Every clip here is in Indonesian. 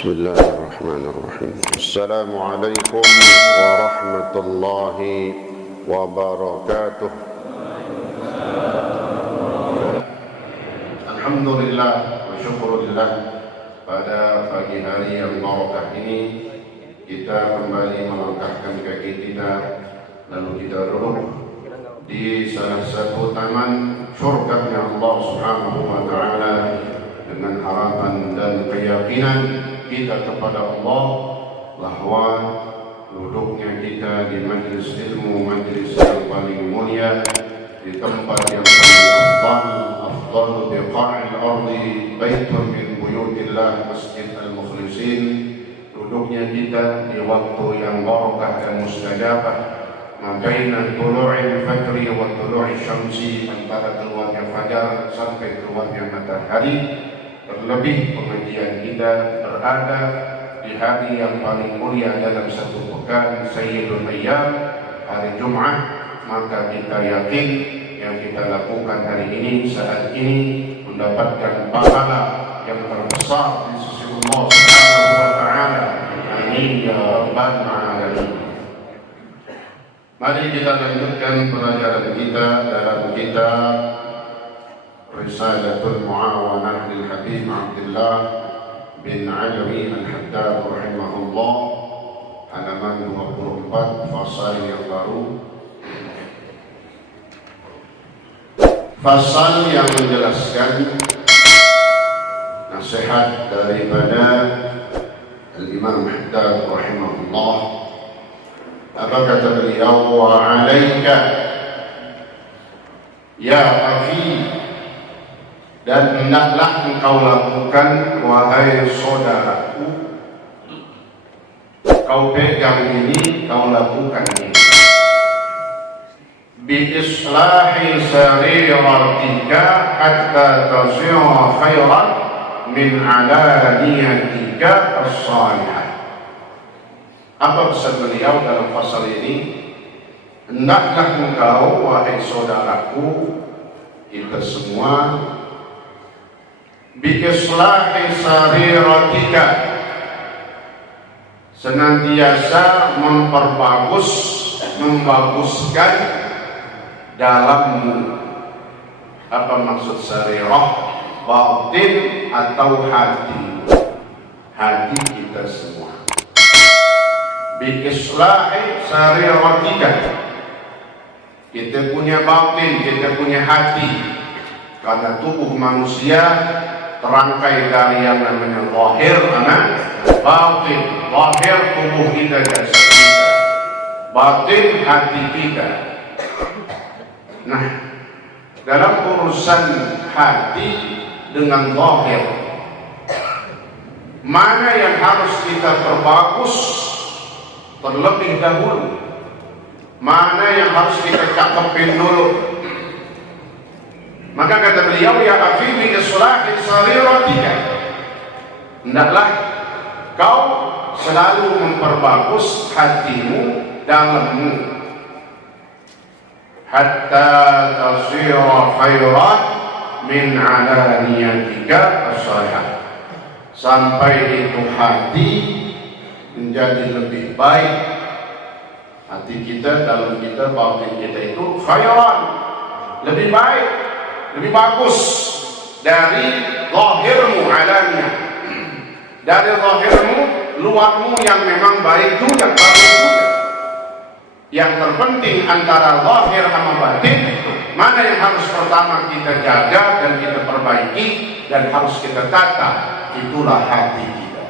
بسم الله الرحمن الرحيم. السلام عليكم ورحمة الله وبركاته. Alhamdulillah wa syukurillah, pada pagi hari yang barakah ini kita kembali melangkahkan kaki kita lalu kita duduk di salah satu taman surganya Allah Subhanahu wa Ta'ala dengan harapan dan keyakinan kita kepada Allah bahwa duduknya kita di majlis ilmu, majlis yang paling mulia, di tempat yang paling afdal biqa'il ardi baitun min buyutillah masjid al-mukhlisin. Duduknya kita di waktu yang barakah dan mustajabah, mabaina tulu'il fajri wa tulu'il syamsi, antara keluarnya fajar sampai keluarnya matahari. Terlebih pengajian kita berada di hari yang paling mulia dalam satu pekan, Sayyidul Ayyam, hari Jumat. Maka kita yakin yang kita lakukan hari ini, saat ini, mendapatkan pahala yang terbesar di sisi Allah Subhanahu wa Ta'ala. Amin ya rabbal alamin. Mari kita lanjutkan pelajaran kita dalam kitab Risalatul Mu'awanah lil Habib Abdullah bin Alawi Al-Haddad rahimahullah, halaman 24, fasal yang baru, fasal yang menjelaskan nasihat daripada Al-Imam Haddad rahimahullah. Apa kata beliau? Wa 'alaika ya akhi, dan hendaklah engkau lakukan wahai saudaraku, kau pegang ini, kau lakukan ini, bi islahi sariratika hatta tasira khairan min alaniyatika as-salihah. Apa pesan beliau dalam pasal ini? Hendaklah engkau wahai saudaraku, kita semua, bi-islahi sariratika, senantiasa membaguskan dalammu. Apa maksud sarirah? Batin atau hati, hati kita semua. Bi-islahi sariratika, kita punya batin, kita punya hati. Karena tubuh manusia terangkai dari yang namanya zahir dan batin. Zahir tubuh kita, jasad kita, batin hati kita. Nah, dalam urusan hati dengan zahir, mana yang harus kita perbagus terlebih dahulu, mana yang harus kita cakepin dulu? Maka kata beliau, ya akhi bi islahi sariratika, hendaklah kau selalu memperbagus hatimu, dalammu, hatta tasira khairan min alaniyatika as-salihah, sampai itu hati menjadi lebih baik. Hati kita, dalam kita, batin kita itu khairan, lebih baik, lebih bagus dari zahirmu, alaniyah, dari zahirmu, luarmu yang memang baik juga, bagus juga. Yang terpenting antara zahir sama batin, mana yang harus pertama kita jaga dan kita perbaiki dan harus kita tata, itulah hati kita.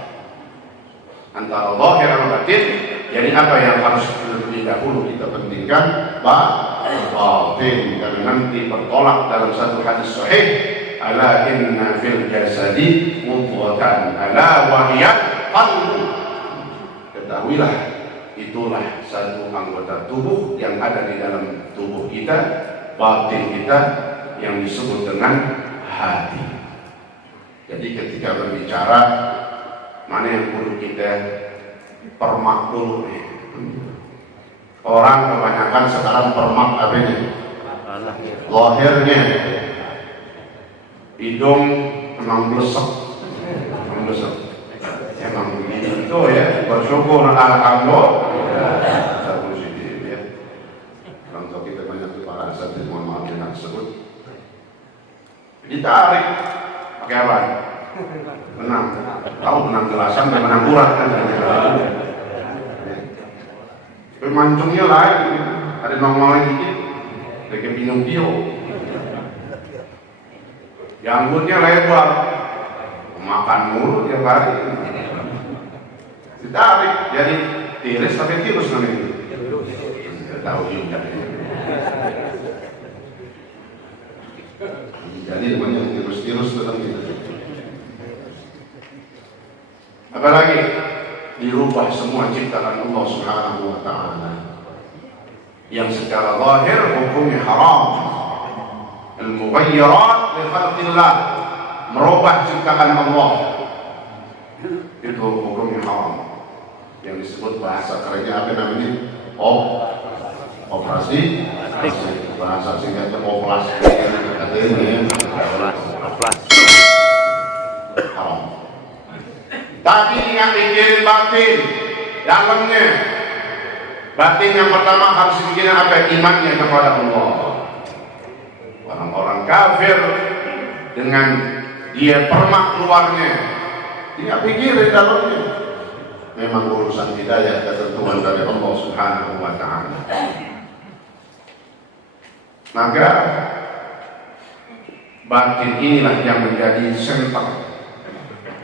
Antara zahir sama batin, jadi apa yang harus lebih dahulu kita pentingkan? Batin. Dan nanti bertolak dalam satu hadis sahih, ala inna fil jasadi mudghatan ala wahiyat qalbu. Ketahuilah, itulah satu anggota tubuh yang ada di dalam tubuh kita, batin kita, yang disebut dengan hati. Jadi ketika berbicara, mana yang perlu kita permak dulu nih? Orang kebanyakan sekarang permak apa ini? Lahirnya, hidung memang blesek, ya. memang begitu ya, bersyukur alhamdulillah. Saya positif ya. Orang tua kita banyak kepanasan, mohon maaf yang tersebut. Ditarik pakai apa? Benang. Tahu benang gelasan dan benang urat kan? Mancungnya lain, ada nongolnya dikit, kayak Pinocchio. Janggutnya lebar, makan mulu tiap hari. Ditarik, jadi tiris tapi tirus namanya. Tidak tahu juga. Jadi namanya tirus-tirus tetap gitu. Apalagi dirubah semua ciptaan Allah Subhanahu wa Ta'ala yang secara zahir hukumnya haram. Al-mughayyirat li khalqillah, merubah ciptaan Allah, itu hukumnya haram. Yang disebut bahasa kerennya apa namanya? Operasi. Bahasa singkatnya operasi. Katanya haram. Tapi yang pikirin batin, dalamnya. Batin yang pertama harus dipikirin apa? Imannya kepada Allah. Orang-orang kafir dengan dia permak keluarnya, dia pikirin dalamnya. Memang urusan hidayah ketentuan dari Allah Subhanahu wa Ta'ala. Maka batin inilah yang menjadi sentral.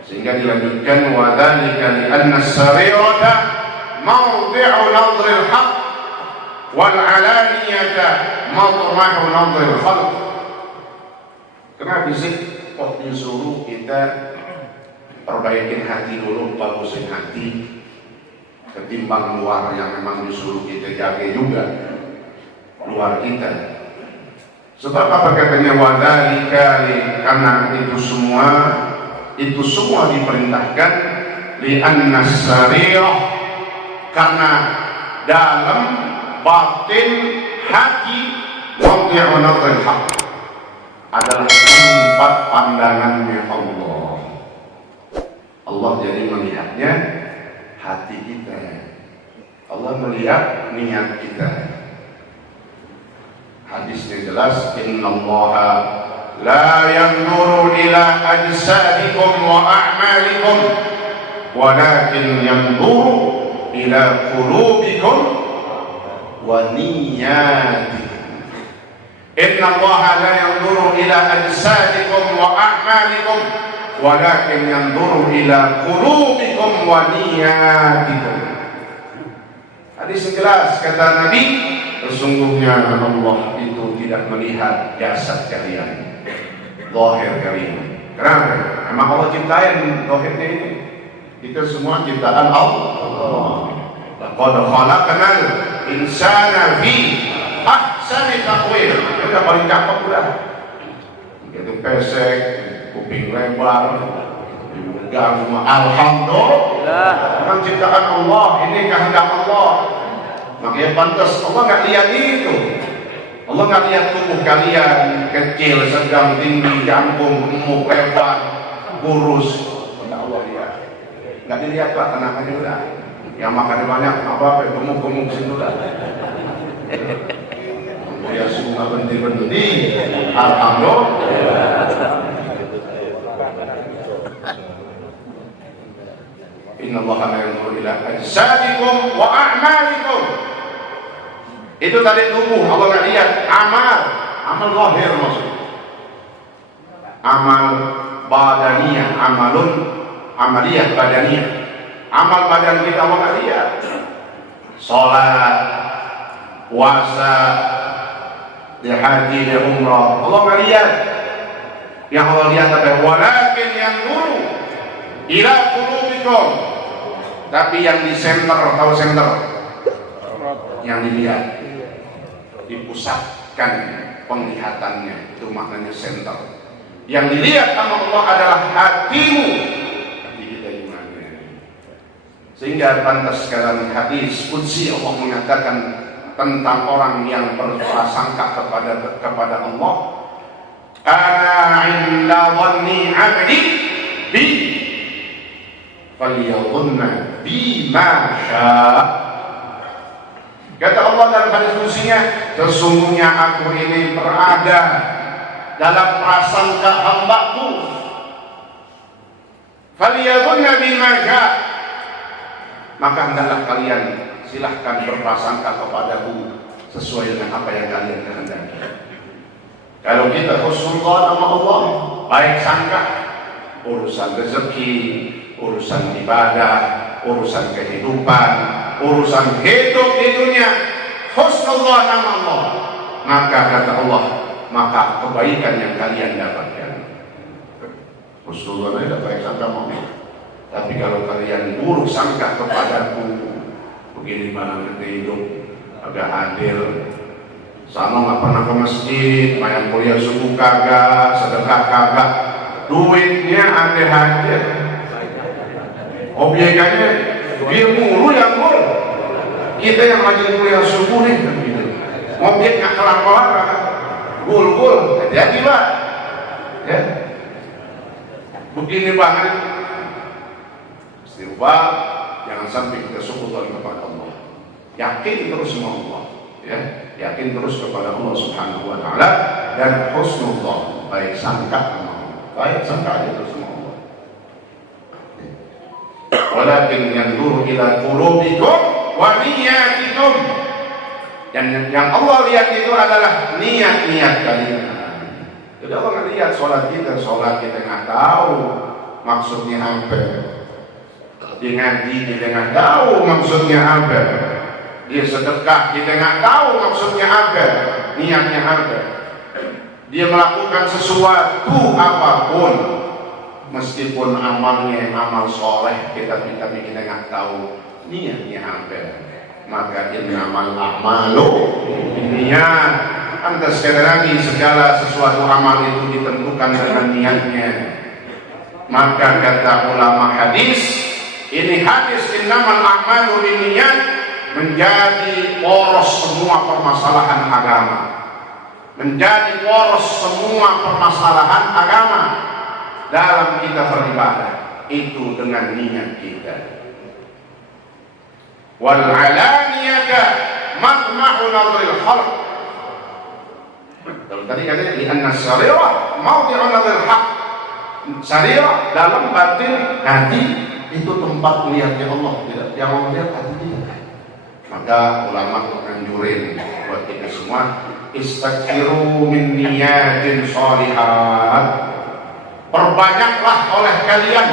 Sehingga dilanjutkan wa dzalika li anna as-sarirata mawdi'u nadhril haqq wal 'alaniyata matrahu nadhril khalq. Kenapa sih kok disuruh kita perbaikin hati dulu, bagusin hati ketimbang luar yang memang disuruh kita jaga juga luar kita. Sebab apa katanya wa dzalika, karena itu semua diperintahkan li anna as-sarirah, karena dalam batin hati mawdi'u nadhril haqq adalah tempat pandangannya Allah. Allah jadi melihatnya hati kita. Allah melihat niat kita. Hadisnya jelas, innallaha la yanzuru ila ajsadikum wa a'malikum walakin yanzuru ila qulubikum wa niyyatikum. Innallaha la yanzuru ila ajsadikum wa a'malikum walakin yanzuru ila qulubikum wa niyyatikum. Hadis jelas, kata Nabi, sesungguhnya Allah itu tidak melihat jasad kalian, zahir kalian. Kenapa? Emang Allah ciptain zahirnya ini? Itu semua ciptaan Allah. Laqad khalaqnal insana fi ahsani taqwim. Itu udah paling cakep udah. Begitu pesek, kuping lebar, dipegang semua. Alhamdulillah. Kan ciptaan Allah, ini kehendak Allah. Makanya pantas Allah nggak lihat itu. Allah nggak lihat tubuh kalian kecil, sedang, tinggi, jangkung, gemuk, lebar, kurus. Tidak Allah lihat. Nggak dilihat lah, tenang aja udah. Yang makannya banyak, apa-apa, gemuk-gemuk sini udah. Ya semua bendi-bendi. Alhamdulillah. Innallaha la yanzuru ila ajsadikum wa a'malikum. Itu tadi tubuh, Allah nggak lihat. Amal zahir maksudnya. Amal badaniyah, amaliyah badaniyah. Amal badan kita Allah nggak lihat. Salat, puasa, haji, umrah, Allah nggak lihat. Yang Allah lihat adalah walakin yanzuru ila qulubikum. Tapi yang di center, tahu center? Yang dilihat, dipusatkan penglihatannya, itu maknanya center. Yang dilihat sama Allah adalah hatimu. Hati kita gimana? Sehingga pantas dalam hadis qudsi Allah mengatakan tentang orang yang berprasangka kepada Allah, ana 'inda dhanni 'abdi bi. Falyadhunna bima syaa. Kata Allah dalam hadis qudsinya, sesungguhnya aku ini berada dalam prasangka hambaku. Falyadhunna bima syaa. Maka hendaklah kalian silahkan berprasangka kepadaku sesuai dengan apa yang kalian kehendaki. Kalau kita husnuzan sama Allah, baik sangka, urusan rezeki, urusan ibadah, urusan kehidupan, urusan hidup di dunia, husnuzan sama Allah, maka kata Allah, maka kebaikan yang kalian dapatkan. Husnuzan itu baik sangka sama Allah. Tapi kalau kalian buruk sangka kepadaku, begini mana kita hidup agak adil, sama nggak pernah ke masjid, main kuliah subuh kagak, sedekah kagak, duitnya ada-ada, obyekannya dia mulu yang mulu. Kita yang rajin kuliah subuh nih, objek nggak kelar-kelar, gul-gul, hati-hati Pak, ya. Begini banget, istighfar, jangan sampai kita suudzon kepada Allah. Yakin terus sama Allah, ya, yakin terus kepada Allah Subhanahu wa taala, dan husnuzon, baik sangka sama Allah, baik sangka itu sama Allah. Walakin yanzuru ila qulubikum wa niyyatikum. Dan yang Allah lihat itu adalah niat-niat kalian. Jadi Allah nggak lihat sholat kita nggak tahu maksudnya apa. Dia ngaji kita nggak tahu maksudnya apa. Dia sedekah kita nggak tahu maksudnya apa, niatnya apa. Dia melakukan sesuatu apapun, meskipun amalnya amal soleh, kita nggak tahu niatnya apa. Maka innamal a'malu binniyat. Antas sekali lagi, segala sesuatu amal itu ditentukan dengan niatnya. Maka kata ulama hadis, ini hadis innamal a'malu binniyat menjadi poros semua permasalahan agama, menjadi poros semua permasalahan agama dalam kita beribadah itu dengan niat kita. Wal alaniyata matma'u nadril khalq. Kalau tadi katanya di anna syari'ah mawdi'u nadril haq. Syari'ah dalam batin hati itu tempat niatnya Allah, tidak yang Allah lihat hati kita. Maka ulama menganjurin buat kita semua, istaghfiru min niyatin shalihat. Perbanyaklah oleh kalian,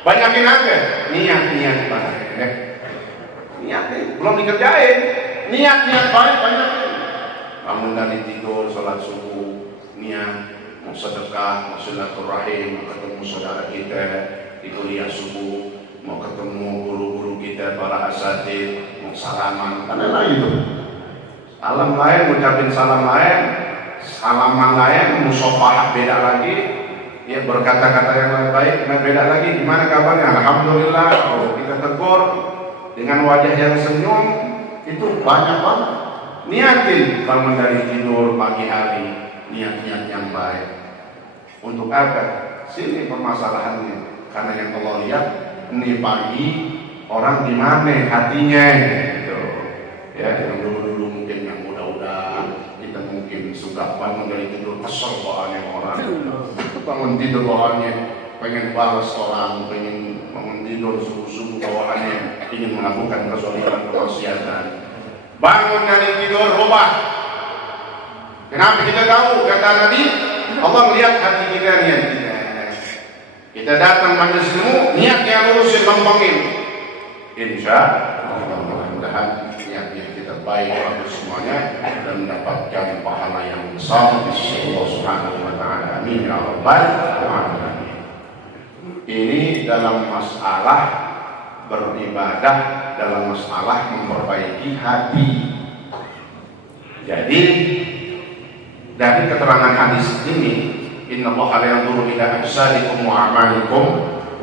banyakin aja niat-niat baik. Niatnya belum dikerjain, niat-niat baik banyakin. Bangun dari tidur, sholat subuh, niat mau sedekah, mau silaturahim, mau ketemu saudara kita di kuliah subuh, mau ketemu guru-guru kita, para asatidz, mau salaman, karena lain itu. Salam lain, ucapin salam lain, salaman lain, musafahah beda lagi, ya berkata-kata yang baik, beda lagi. Gimana kabarnya? Alhamdulillah. Kalau kita tegur dengan wajah yang senyum, itu banyak banget. Niatin bangun dari tidur pagi hari, niat-niat yang baik. Untuk apa? Sini permasalahannya. Karena yang Allah lihat, ini pagi orang di mana hatinya, gitu. Ya, yang dulu mungkin yang muda-muda, kita mungkin suka bangun dari tidur kesel bawaannya orang, bangun tidur bawaannya pengen balas orang, pengen bangun tidur subuh-subuh bawaannya ingin melakukan kesalahan kemaksiatan. Bangun dari tidur rubah. Kenapa kita tahu? Kata Nabi, Allah melihat hati kita, niat kita. Kita datang majelis ilmu, niat yang lurusin, lempengin. Insya Allah mudah-mudahan niat kita baik bagus semuanya dan mendapatkan pahala yang besar di sisi Allah Subhanahu wa taala. Amin ya rabbal alamin. Ini dalam masalah beribadah, dalam masalah memperbaiki hati. Jadi dari keterangan hadis ini, inna Allah la yanzuru ila ajsadikum wa a'malikum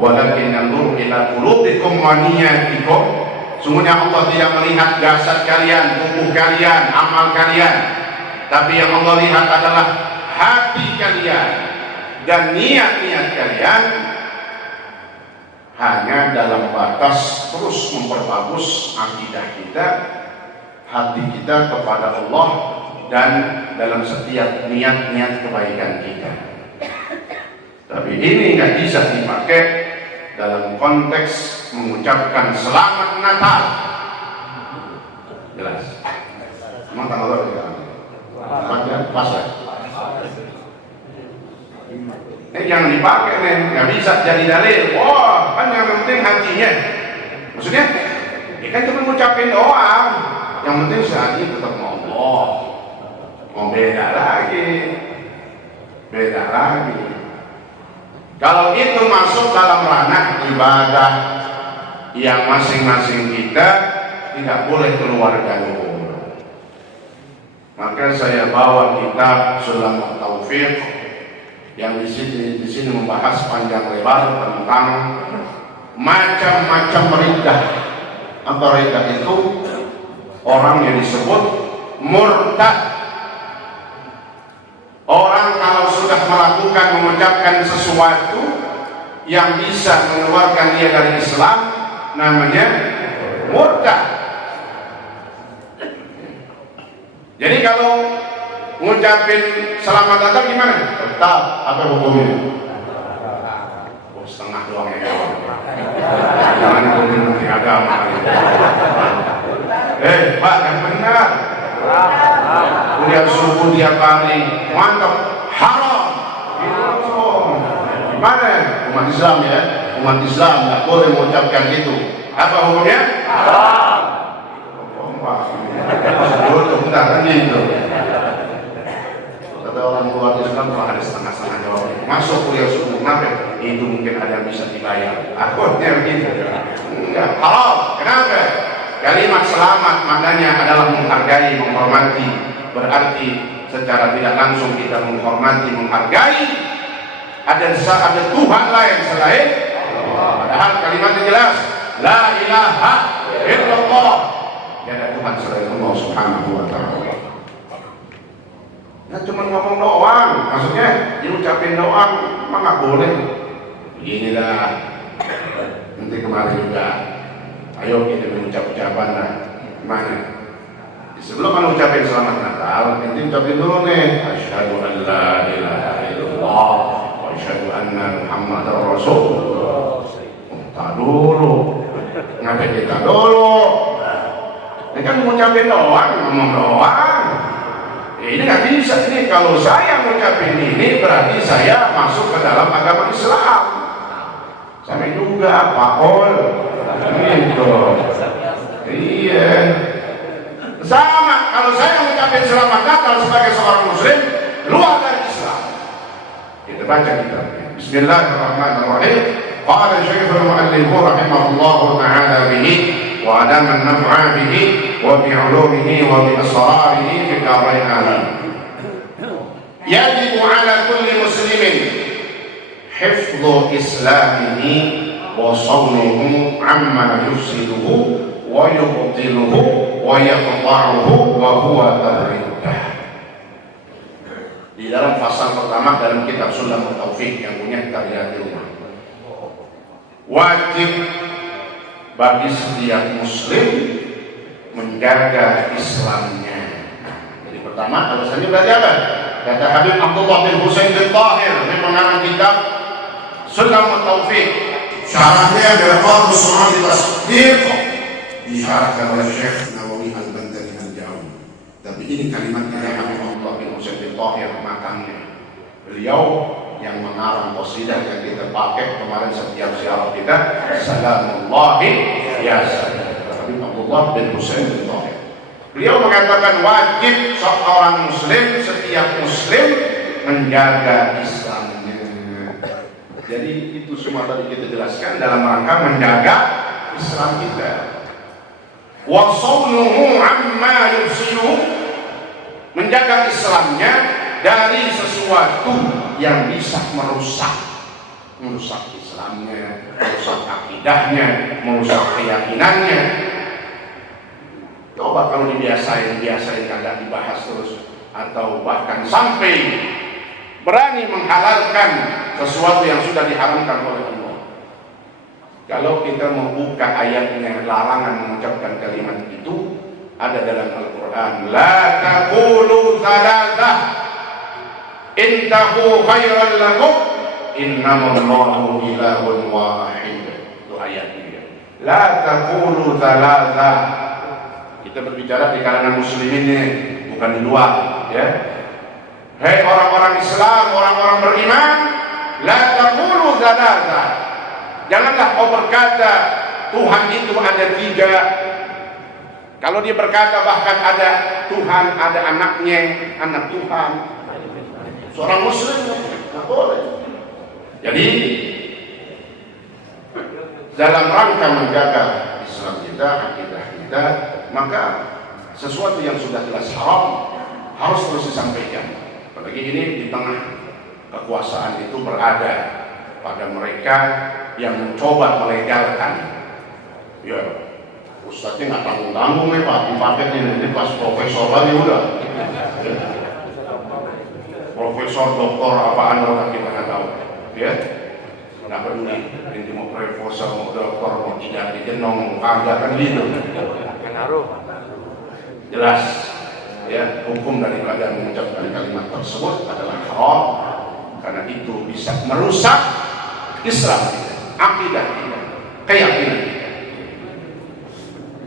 walakin yanzuru ila qulubikum wa niyyatikum. Sungguhnya Allah tidak melihat jasad kalian, tubuh kalian, amal kalian, tapi yang Allah lihat adalah hati kalian dan niat-niat kalian. hanya dalam batas terus memperbagus akidah kita, hati kita kepada Allah, dan dalam setiap niat-niat kebaikan kita. Tapi ini nggak bisa dipakai dalam konteks mengucapkan selamat Natal. Jelas? Emang tanggal berapa sekarang? Pas ya? Jangan dipakai nih, nggak bisa jadi dalil. Wah, kan yang penting hatinya. Maksudnya, ya kan cuma ngucapin doang. Yang penting sehati tetap mau Allah. Mau beda lagi. Kalau itu masuk dalam ranah ibadah yang masing-masing kita tidak boleh keluar jalur. Maka saya bawa kitab Sulamut Taufiq yang di sini membahas panjang lebar tentang macam-macam riddah. Apa riddah itu? Orang yang disebut murtad. Orang kalau sudah melakukan, mengucapkan sesuatu yang bisa mengeluarkan dia dari Islam, namanya murtad. Jadi kalau ngucapin selamat datang gimana? Tetap, apa hukumnya? Oh, setengah doang ya. Jangan ngomongin menteri agama. Pak, yang benar. Kuliah subuh tiap hari, mantap, haram. Gimana? Umat Islam ya, umat Islam nggak boleh mengucapkan itu. Apa hukumnya? Haram. Bentar kan gitu. Orang luar Islam telah ada setengah-setengah jawab. Masuk kuliah subuh, kenapa? Itu mungkin ada yang bisa dibayar. Akhirnya begitu. Enggak, haram. Kenapa? Kalimat selamat maknanya adalah menghargai, menghormati. Berarti secara tidak langsung kita menghormati, menghargai. Ada Tuhan lain selain Allah. Padahal kalimatnya jelas. La ilaha illallah. Tidak ada Tuhan selain Allah Subhanahu wa ta'ala. Nah cuma ngomong doang, maksudnya diucapin doang, emang nggak boleh. Beginilah, nanti kemarin juga, ayo kita mengucap-ucapan lah. Gimana? Sebelum mengucapin selamat Natal, nanti ucapin dulu nih. Asyhadu an la ilaha illallah wa asyhadu anna Muhammadar Rasulullah. Tak dulu, ngapain kita dulu? Ini kan mengucapin doang, ngomong doang. Ini nggak bisa ini. Kalau saya mengucapin ini berarti saya masuk ke dalam agama Islam. Sama juga Pak Ol. Gitu. Iya. Sama. Kalau saya mengucapin selamat Natal sebagai seorang Muslim luar dari Islam. Kita baca kitabnya. Bismillahirrahmanirrahim. Qala Syekhul Mu'allif rahimahullah ta'ala bihi wa adama an-naf'a bihi wa bi'ulumihi wa bi'asrarihi fi darain amin. Yajibu ala kulli muslimin hifdhu islamihi wa sawnuhu amma yufsiduhu wa yubtiluhu wa yaqta'uhu wa huwa ar-riddah. Di dalam pasal pertama dalam kitab Sulamut Taufiq yang punya kita lihat di rumah, wajib bagi setiap muslim menjaga Islamnya. Jadi pertama alasannya berarti apa? Kata Habib Abdullah bin Husain bin Tahir, ini pengarang kitab Sulamut Taufiq. Syaratnya adalah qadru sunnah tasdiq, disyaratkan oleh Syekh Nawawi Al-Bantani Al-Jawi. Tapi ini kalimat dari Habib Abdullah bin Husain bin Tahir matangnya. Beliau yang mengarang qasidah yang kita pakai kemarin setiap siaran kita, salamullahi ya salam. Habib Abdullah bin Husain bin Tahir. Beliau mengatakan wajib seorang muslim, setiap muslim menjaga Islamnya. Jadi itu semua tadi kita jelaskan dalam rangka menjaga Islam kita. Wa sawnuhu amma yufsiduhu, menjaga Islamnya dari sesuatu yang bisa merusak Islamnya, merusak akidahnya, merusak keyakinannya. Coba kalau dibiasain kagak dibahas terus, atau bahkan sampai berani menghalalkan sesuatu yang sudah diharamkan oleh Allah. Kalau kita membuka ayatnya larangan mengucapkan kalimat itu ada dalam Al-Quran. La taqulu thalathah intahu khairan lakum innamallahu ilahun wahid. Itu ayatnya. La taqulu thalathah. Kita berbicara di kalangan muslimin ini, bukan di luar, ya. Hei orang-orang Islam, orang-orang beriman, la taqulu thalathah. Janganlah kau berkata Tuhan itu ada 3. Kalau dia berkata bahkan ada Tuhan, ada anaknya, anak Tuhan, seorang muslim tidak boleh. Jadi dalam rangka menjaga Islam kita, akidah kita, maka sesuatu yang sudah jelas haram harus terus disampaikan. Apalagi ini di tengah kekuasaan itu berada pada mereka yang mencoba melegalkan. Ya, ustadznya nggak tanggung-tanggung ya Pak, dipakai ini pas profesor lagi udah. Ya. Profesor, doktor, apaan orang kita nggak tahu. Ya, nggak peduli. Ini mau profesor, mau doktor, mau tidak dijenong, kagak kan gitu. Jelas. Ya, hukum daripada mengucapkan kalimat tersebut adalah haram karena itu bisa merusak Islam kita, akidah kita, keyakinan kita.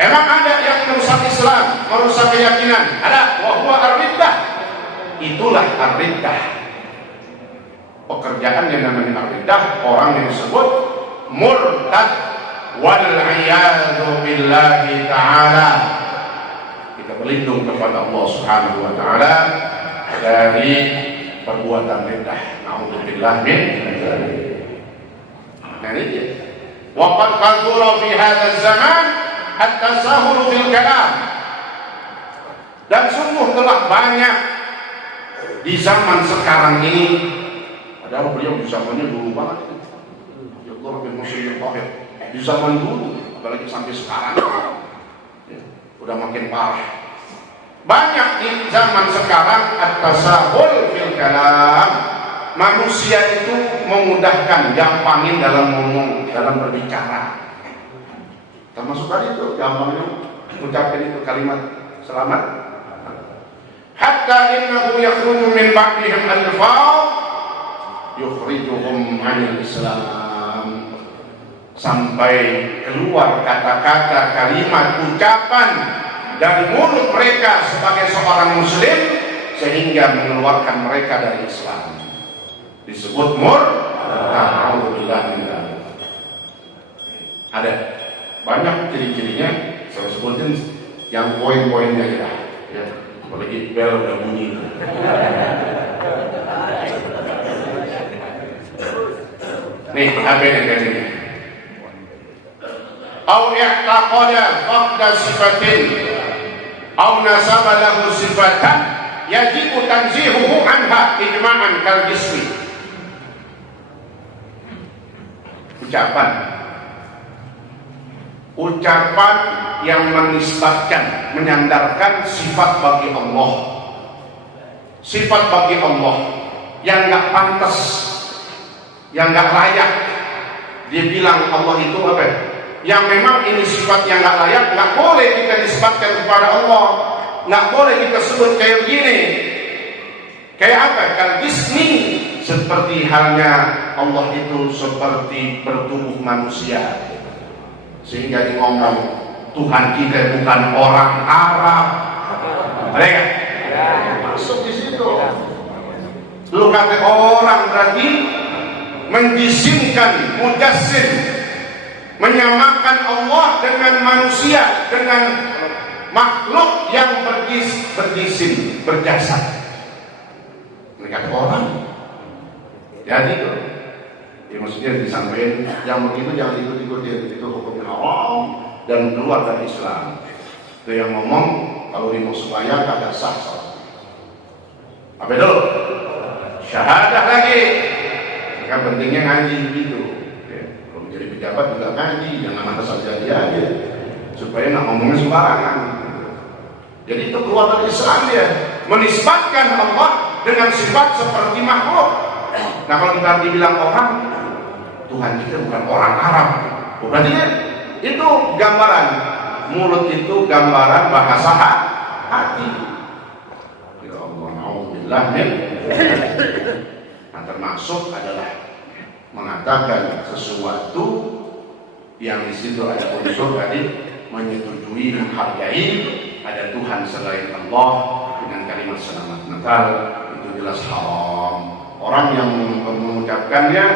Emang ada yang merusak Islam, merusak keyakinan? Ada. Wa huwa ar-riddah. Itulah ar-riddah. Pekerjaan yang namanya ar-riddah, orang yang disebut murtad wal iyadu billahi ta'ala. Kita berlindung kepada Allah Subhanahu wa taala dari perbuatan riddah. Nauzubillah min dzalik. Nah ini dia. Waqad qadura fi hadzal zaman at-tasahul fil kalam. Dan sungguh telah banyak di zaman sekarang ini, padahal beliau di zamannya dulu banget itu. Ya Allah bin Musayyib Tahir. Di zaman dulu, apalagi sampai sekarang, ya, udah makin parah. Banyak di zaman sekarang at-tasahul fil kalam. Manusia itu memudahkan, gampangin dalam ngomong, dalam berbicara. Termasuk tadi itu, gampangnya mengucapkan itu kalimat selamat. Hatta innahu yakhruju min ba'dihim al-fadh yukhrijuhum 'anil Islam. Sampai keluar kata-kata, kalimat, ucapan dari mulut mereka sebagai seorang muslim sehingga mengeluarkan mereka dari Islam. Disebut murtad. Ada banyak ciri-cirinya, saya sebutin yang poin-poinnya ya. Apalagi bel udah bunyi. Nih, apa yang ini? Au i'taqada faqda sifatin au nasaba lahu sifatan yajibu tanzihuhu anha ijma'an kal jismi. Ucapan yang menisbatkan, menyandarkan sifat bagi Allah, sifat bagi Allah yang nggak pantas, yang nggak layak. Dia bilang Allah itu apa? Yang memang ini sifat yang nggak layak, nggak boleh kita nisbatkan kepada Allah, nggak boleh kita sebut kayak gini. Kayak apa? Kal-jismi, seperti halnya Allah itu seperti bertubuh manusia, sehingga dia ngomong Tuhan kita bukan orang Arab. Mereka masuk di situ. Lu kata orang berarti menjisimkan, mujassim, menyamakan Allah dengan manusia, dengan makhluk yang berjisim, berjasad. Mereka orang. Jadi itu, ya maksudnya disampaikan yang begitu jangan ikut-ikutin, itu hukumnya haram dan keluar dari Islam. Itu yang ngomong kalau dia mau supaya kagak sah. Apa itu? Syahadah lagi. Maka pentingnya ngaji gitu. Ya, kalau menjadi pejabat juga ngaji, jangan asal jadi aja, supaya nggak ngomongnya sembarangan. Jadi itu keluar dari Islam dia, menisbatkan Allah dengan sifat seperti makhluk. Nah kalau kita dibilang orang, Tuhan kita bukan orang Arab, Berarti itu gambaran, mulut itu gambaran bahasa hati. Ya Allah, na'udzubillah min. Nah, termasuk adalah mengatakan sesuatu yang di situ ada unsur tadi menyetujui, menghargai ada Tuhan selain Allah dengan kalimat selamat Natal, itu jelas haram. Orang yang mengucapkannya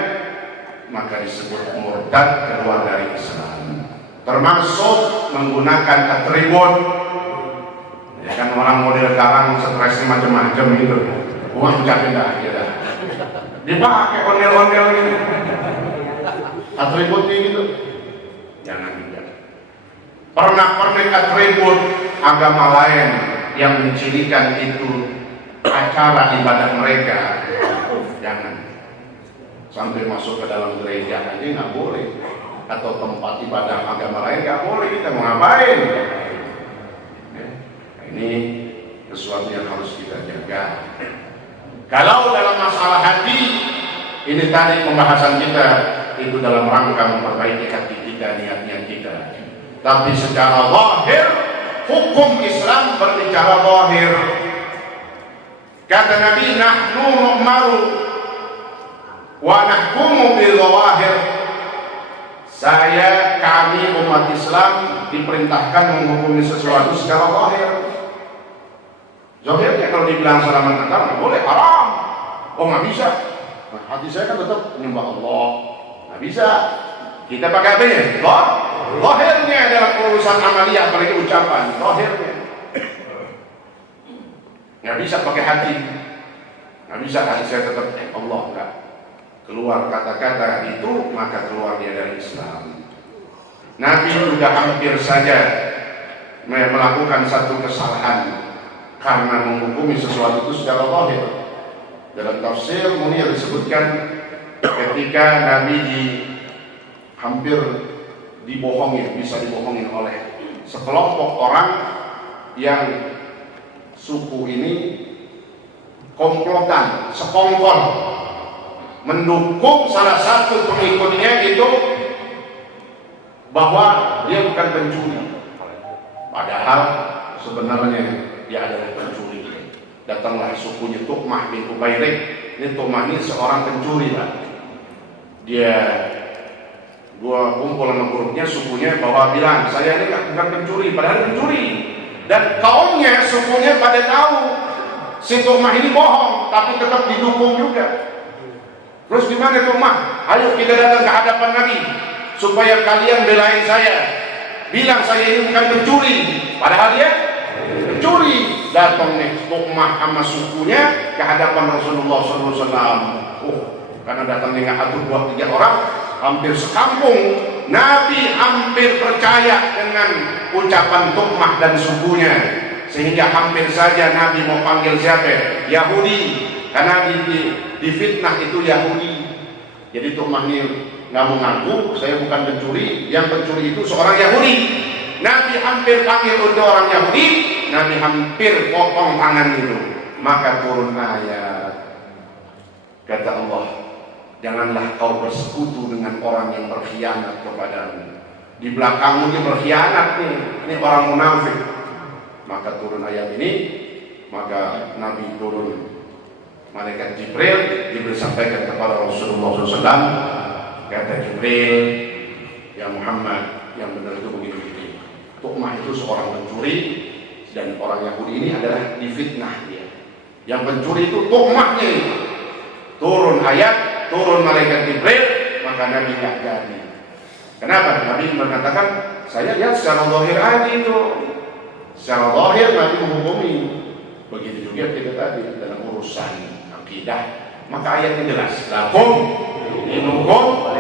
maka disebut murtad, keluar dari Islam. Termasuk menggunakan atribut. Ya kan orang model sekarang stresnya macam-macam gitu. Uang ucapin dah, ya dah. Dipakai ondel-ondel gitu. Atributnya gitu. Jangan juga. Pernak-pernik atribut agama lain yang mencirikan itu acara ibadah mereka. Jangan. Sampai masuk ke dalam gereja aja nggak boleh, atau tempat ibadah agama lain nggak boleh. Kita mau ngapain? Nah, ini sesuatu yang harus kita jaga. Kalau dalam masalah hati, ini tadi pembahasan kita itu dalam rangka memperbaiki hati kita, niat-niat kita. Tapi secara zahir, hukum Islam berbicara zahir. Kata Nabi, nahnu nu'maru wa nahkumu bil zawahir. Kami umat Islam diperintahkan menghukumi sesuatu secara zahir. Zahirnya kalau dibilang selamat Natal nggak boleh, haram. Oh nggak bisa. Nah, hati saya kan tetap menyembah Allah. Nggak bisa. Kita pakai apa ya? Zahirnya adalah urusan amalia, apalagi ucapan. Zahirnya. Nggak bisa pakai hati. Nggak bisa hati saya tetap Allah, enggak. Keluar kata-kata itu, maka keluar dia dari Islam. Nabi juga hampir saja melakukan satu kesalahan karena menghukumi sesuatu itu secara zahir. Dalam tafsir Munir disebutkan ketika Nabi hampir dibohongin, bisa dibohongin oleh sekelompok orang yang suku ini komplotan, sekongkol mendukung salah satu pengikutnya itu bahwa dia bukan pencuri, padahal sebenarnya dia adalah pencuri. Datanglah sukunya Tu'mah bin Ubairik. Ini Tu'mah ini seorang pencuri lah. Gua kumpul sama grupnya, sukunya bahwa bilang saya ini bukan pencuri, padahal pencuri. Dan kaumnya, sukunya pada tahu si Tu'mah ini bohong, tapi tetap didukung juga. Terus gimana Tu'mah? Ayo kita datang ke hadapan Nabi supaya kalian belain saya, bilang saya ini bukan pencuri, padahal dia pencuri. Datang nih Tu'mah sama sukunya ke hadapan Rasulullah SAW. Karena datangnya nggak satu, dua, tiga orang, hampir sekampung. Nabi hampir percaya dengan ucapan Tu'mah dan sukunya, sehingga hampir saja Nabi mau panggil siapa? Yahudi, karena difitnah itu Yahudi. Jadi Tu'mah ini nggak mengaku saya bukan pencuri, yang pencuri itu seorang Yahudi. Nabi hampir panggil untuk orang Yahudi, Nabi hampir potong tangan itu. Maka turun ayat, kata Allah, janganlah kau bersekutu dengan orang yang berkhianat kepadamu. Di belakangmu dia berkhianat nih, ini orang munafik. Maka turun ayat ini, maka Nabi turun. Malaikat Jibril sampaikan kepada Rasulullah SAW, kata Jibril, ya Muhammad, yang benar itu begini. Tu'mah itu seorang pencuri, dan orang Yahudi ini adalah difitnah dia. Yang pencuri itu Tu'mahnya ini. Turun ayat, turun malaikat Jibril, maka Nabi tidak jadi. Kenapa? Nabi mengatakan, saya lihat secara zahir aja itu. Secara zahir Nabi menghukumi. Begitu juga kita tadi dalam urusan akidah, maka ayatnya jelas. Lakum dinukum,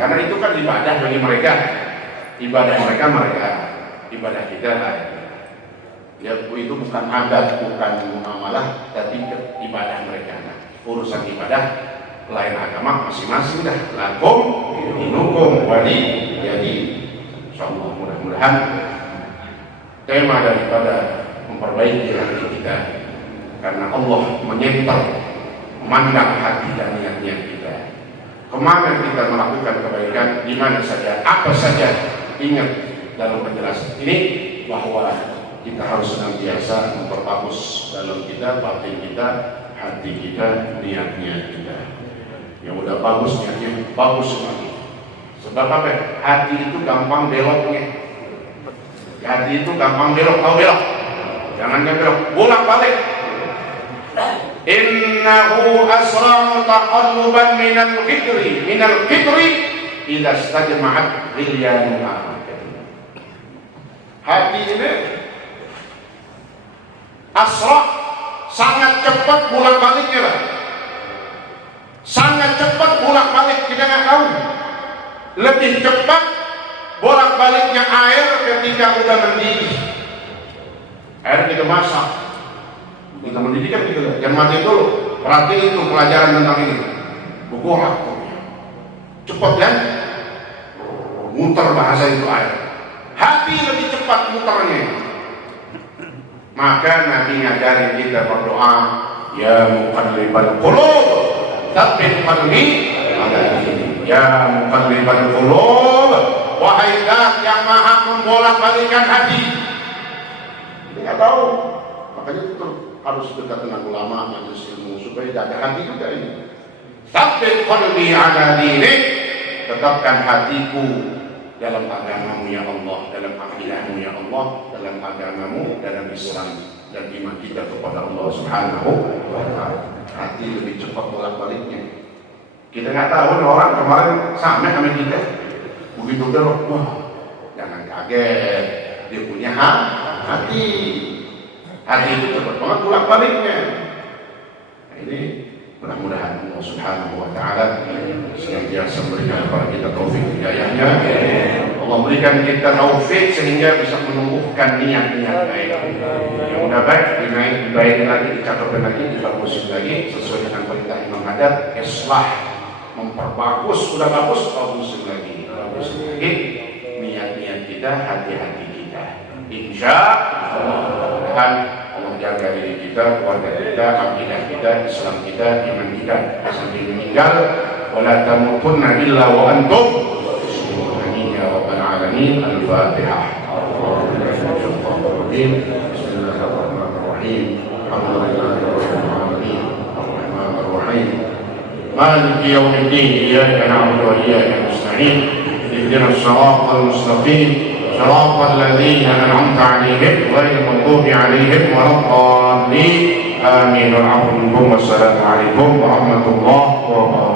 karena itu kan ibadah bagi mereka. Ibadah mereka, ibadah kita lah. Ya, itu bukan adat, bukan muamalah, tapi ibadah mereka. Nah, urusan ibadah lain agama masing-masing dah. Lakum dinukum wali. Jadi, insyaallah mudah-mudahan tema daripada memperbaiki hati kita, karena Allah menyenter, memandang hati dan niat-niat kita. kemana kita melakukan kebaikan, di mana saja, apa saja. Ingat dalam penjelasan ini bahwa kita harus senantiasa memperbagus dalam kita, batin kita, hati kita, niatnya kita. Yang udah bagus niatnya, bagus semuanya. Sebab apa? Hati itu gampang beloknya. Hati itu gampang belok, tahu belok? Jangan belok, bolak-balik. Innahu asra'u taqalluban minal fitri idza istajma'at ghilyanuha. Hati ini asra', sangat cepat bolak-baliknya lah. Sangat cepat bolak-balik, kita nggak tahu. Lebih cepat bolak-baliknya air ketika udah mendidih. Air kita masak, kita mendidih kan gitu. Jangan mati dulu. Perhati itu pelajaran tentang ini. Bergolak, cepat kan? Muter bahasa itu air. Hati lebih cepat muternya. Maka Nabi ngajarin kita berdoa, ya muqallibal qulub, tsabbit qalbi ala dinik. Ya muqallibal qulub, wahai Zat yang maha membolak-balikkan hati. Kita nggak tahu, makanya itu harus dekat dengan ulama, majelis ilmu supaya jaga hati juga ini. Tsabbit qalbi ala dinik, tetapkan hatiku dalam agamamu ya Allah, dalam akidahmu ya Allah, dalam agamamu, dalam Islam dan iman kita kepada Allah Subhanahu wa Ta'ala. Hati lebih cepat bolak-baliknya. Kita nggak tahu orang kemarin sama kita, begitu terus, wah jangan kaget, dia punya hati. Hati itu cepat banget bolak-baliknya. Nah, ini mudah-mudahan Allah Subhanahu wa Ta'ala senantiasa memberikan kepada kita taufik hidayahnya. Allah berikan kita taufik sehingga bisa menumbuhkan niat-niat baik. Yang udah baik dibaik lagi, dicatatkan lagi, dibagusin lagi sesuai dengan perintah Imam Haddad. Islah, memperbagus, udah bagus, bagusin lagi, bagusin lagi niat-niat kita, hati-hati kita. Insya Allah jaga diri kita, keluarga kita, akidah kita, Islam kita, iman kita sampai meninggal. Wala tamutunna illa wa antum muslimun ya rabbal alamin. Al-Fatihah. Bismillahirrahmanirrahim. Alhamdulillahi rabbil alamin. Arrahmanir rahim. Maliki yaumiddin. Iyyaka na'budu wa iyyaka nasta'in. Ihdinas siratal mustaqim. صراط الذين أنعمت عليهم غير المغضوب عليهم ولا الضالين آمين. والعفو منكم والسلام عليكم ورحمة الله وبركاته.